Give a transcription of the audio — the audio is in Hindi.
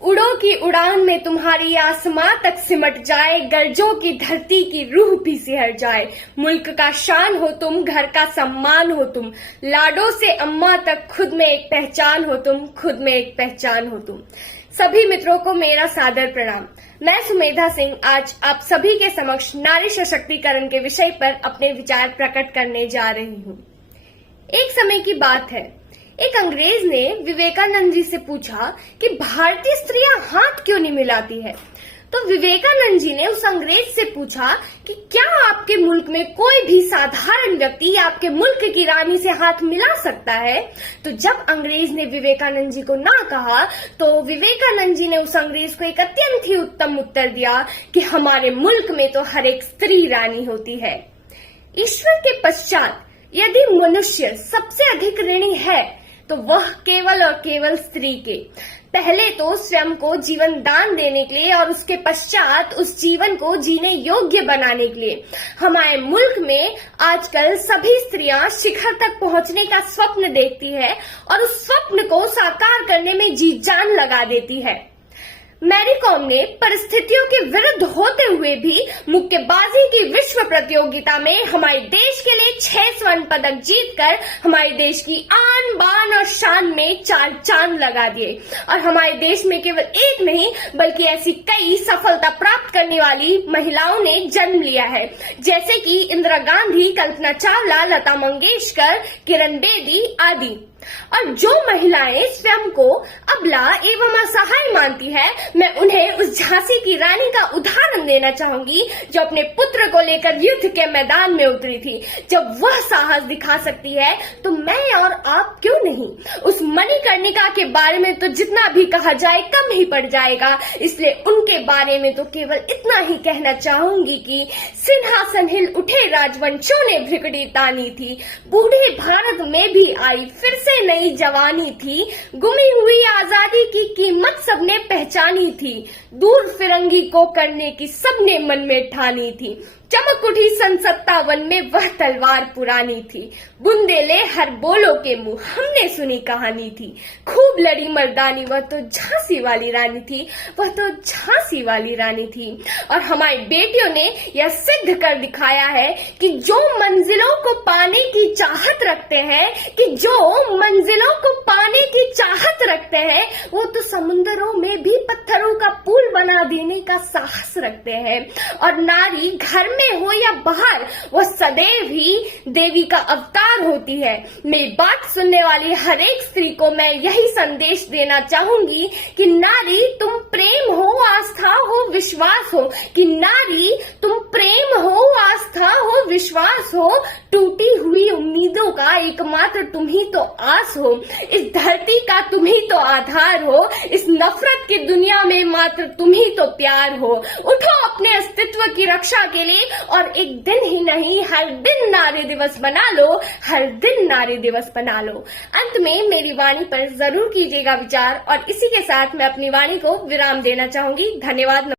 उड़ो की उड़ान में तुम्हारी आसमां तक सिमट जाए, गर्जों की धरती की रूह भी सिहर जाए। मुल्क का शान हो तुम, घर का सम्मान हो तुम, लाडों से अम्मा तक खुद में एक पहचान हो तुम, खुद में एक पहचान हो तुम। सभी मित्रों को मेरा सादर प्रणाम। मैं सुमेधा सिंह आज आप सभी के समक्ष नारी सशक्तिकरण के विषय पर अपने विचार प्रकट करने जा रही हूँ। एक समय की बात है, एक अंग्रेज ने विवेकानंद जी से पूछा कि भारतीय स्त्रियां हाथ क्यों नहीं मिलाती है। तो विवेकानंद जी ने उस अंग्रेज से पूछा कि क्या आपके मुल्क में कोई भी साधारण व्यक्ति आपके मुल्क की रानी से हाथ मिला सकता है। तो जब अंग्रेज ने विवेकानंद जी को ना कहा तो विवेकानंद जी ने उस अंग्रेज को एक अत्यंत ही उत्तम उत्तर दिया कि हमारे मुल्क में तो हर एक स्त्री रानी होती है। ईश्वर के पश्चात यदि मनुष्य सबसे अधिक ऋणी है तो वह केवल और केवल स्त्री के। पहले तो स्वयं को जीवन दान देने के लिए और उसके पश्चात उस जीवन को जीने योग्य बनाने के लिए हमारे मुल्क में आजकल सभी स्त्रियां शिखर तक पहुंचने का स्वप्न देखती है और उस स्वप्न को साकार करने में जी जान लगा देती है। मैरी कॉम ने परिस्थितियों के विरुद्ध होते हुए भी मुक्केबाजी की विश्व प्रतियोगिता में हमारे देश के लिए 6 स्वर्ण पदक जीतकर हमारे देश की आन बान और शान में 4 चांद लगा दिए और हमारे देश में केवल एक नहीं बल्कि ऐसी कई सफलता प्राप्त करने वाली महिलाओं ने जन्म लिया है, जैसे कि इंदिरा गांधी, कल्पना चावला, लता मंगेशकर, किरण बेदी आदि। और जो महिलाएं स्वयं को अबला एवं असहाय मानती है, मैं उन्हें उस झांसी की रानी का उदाहरण देना चाहूंगी जो अपने पुत्र को लेकर युद्ध के मैदान में उतरी थी। जब वह साहस दिखा सकती है तो मैं और आप क्यों नहीं। उस मणिकर्णिका के बारे में तो जितना भी कहा जाए कम ही पड़ जाएगा, इसलिए उनके बारे में तो केवल इतना ही कहना चाहूंगी कि सिंहासन हिल उठे राजवंशों ने भ्रिकुटी तानी थी, बूढ़े भारत में भी आई फिर से नई जवानी थी, गुमी हुई आजादी की कीमत सबने पहचानी थी, दूर फिरंगी को करने की सबने मन में ठानी थी, चमक उठी सन 57 में वह तलवार पुरानी थी, बुंदेले हर बोलो के मुंह हमने सुनी कहानी थी, खूब लड़ी मर्दानी वह तो झांसी वाली रानी थी, वह तो झांसी वाली रानी थी। और हमारी बेटियों ने यह सिद्ध कर दिखाया है कि जो मंजिलों को पाने की चाहत रखते हैं, कि जो मंजिलों को पाने की चाहत रखते हैं, वो तो समुद्रों में भी पत्थरों का पुल बना देने का साहस रखते हैं। और नारी घर में हो या बाहर वह सदैव ही देवी का अवतार होती है। मेरी बात सुनने वाली हर एक स्त्री को मैं यही संदेश देना चाहूंगी कि नारी तुम प्रेम हो, आस्था हो, विश्वास हो, कि नारी तुम प्रेम हो, आस्था हो, विश्वास हो, टूटी हुई उम्मीदों का एकमात्र तुम ही तो आस हो, इस धरती का तुम ही तो आधार हो, इस नफरत की दुनिया में मात्र तुम ही तो प्यार हो। उठो अपने अस्तित्व की रक्षा के लिए और एक दिन ही नहीं हर दिन नारी दिवस बना लो, हर दिन नारी दिवस बना लो। अंत में मेरी वाणी पर जरूर कीजिएगा विचार और इसी के साथ मैं अपनी वाणी को विराम देना चाहूंगी। धन्यवाद।